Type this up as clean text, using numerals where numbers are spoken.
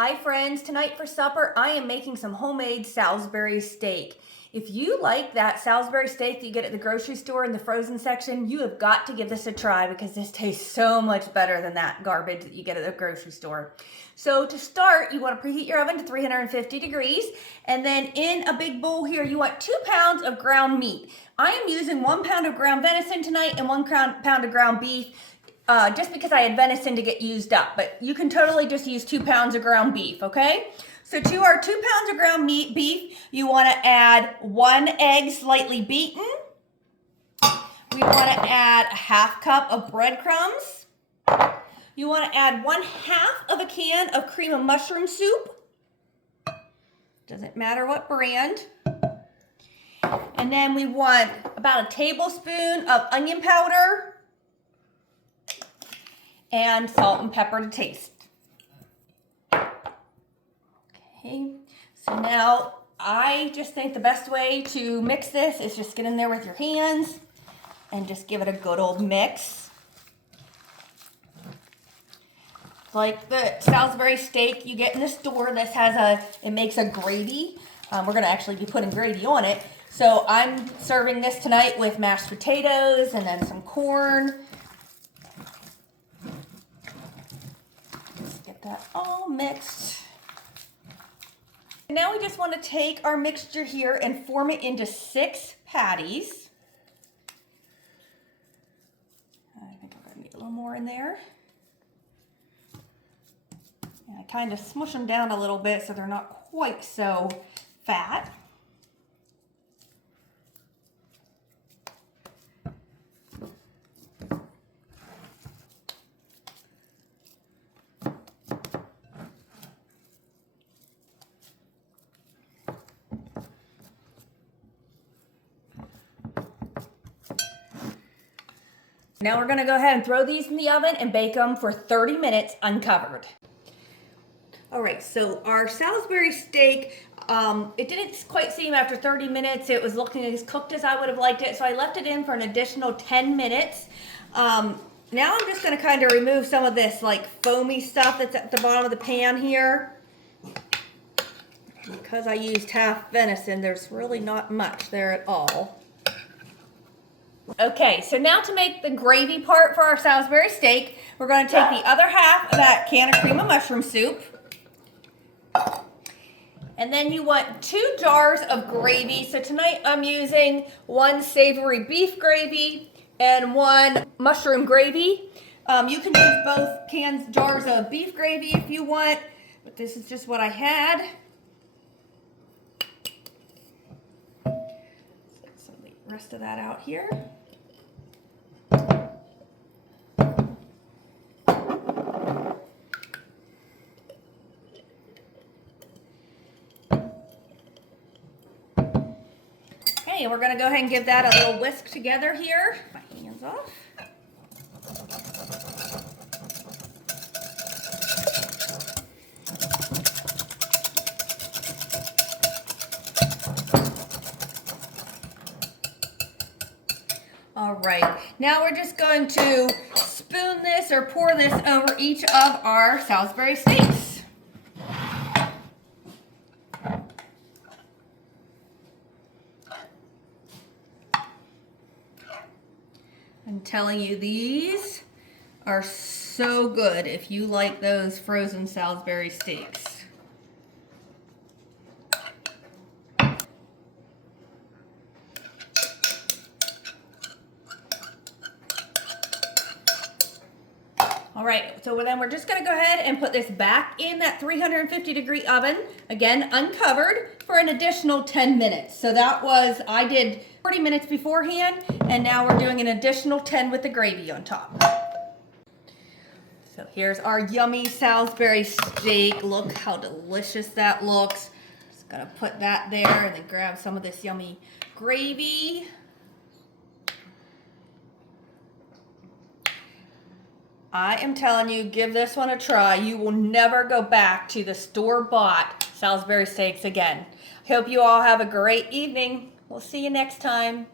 Hi friends, tonight for supper I am making some homemade Salisbury steak. If you like that Salisbury steak that you get at the grocery store in the frozen section, you have got to give this a try because this tastes so much better than that garbage that you get at the grocery store. So to start, you want to preheat your oven to 350 degrees, and then in a big bowl here you want 2 pounds of ground meat. I am using 1 pound of ground venison tonight and 1 pound of ground beef. Just because I had venison to get used up, but you can totally just use 2 pounds of ground beef, okay? So to our 2 pounds of ground beef, you want to add 1 egg slightly beaten. We want to add a 1/2 cup of breadcrumbs. You want to add 1/2 of a can of cream of mushroom soup. Doesn't matter what brand. And then we want about a tablespoon of onion powder and salt and pepper to taste. Okay, so now I just think the best way to mix this is just get in there with your hands and just give it a good old mix. Like the Salisbury steak you get in the store, this has it makes a gravy. We're gonna actually be putting gravy on it. So I'm serving this tonight with mashed potatoes and then some corn. That all mixed. And now we just want to take our mixture here and form it into 6 patties. I think I'm going to need a little more in there. And I kind of smush them down a little bit so they're not quite so fat. Now we're going to go ahead and throw these in the oven and bake them for 30 minutes uncovered. All right, so our Salisbury steak, it didn't quite seem after 30 minutes it was looking as cooked as I would have liked it, so I left it in for an additional 10 minutes. Now I'm just going to kind of remove some of this like foamy stuff that's at the bottom of the pan here. Because I used half venison, there's really not much there at all. Okay, so now to make the gravy part for our Salisbury steak, we're going to take the other half of that can of cream of mushroom soup. And then you want 2 jars of gravy. So tonight I'm using 1 savory beef gravy and 1 mushroom gravy. You can use both jars of beef gravy if you want, but this is just what I had. Take some of the rest of that out here. And we're going to go ahead and give that a little whisk together here. My hands off. All right, now we're just going to spoon this or pour this over each of our Salisbury steaks. I'm telling you, these are so good if you like those frozen Salisbury steaks. All right, so then we're just going to go ahead and put this back in that 350-degree oven, again uncovered, for an additional 10 minutes. So that was, I did 40 minutes beforehand, and now we're doing an additional 10 with the gravy on top. So here's our yummy Salisbury steak. Look how delicious that looks. Just gonna put that there and then grab some of this yummy gravy. I am telling you, give this one a try. You will never go back to the store-bought Salisbury steaks again. I hope you all have a great evening. We'll see you next time.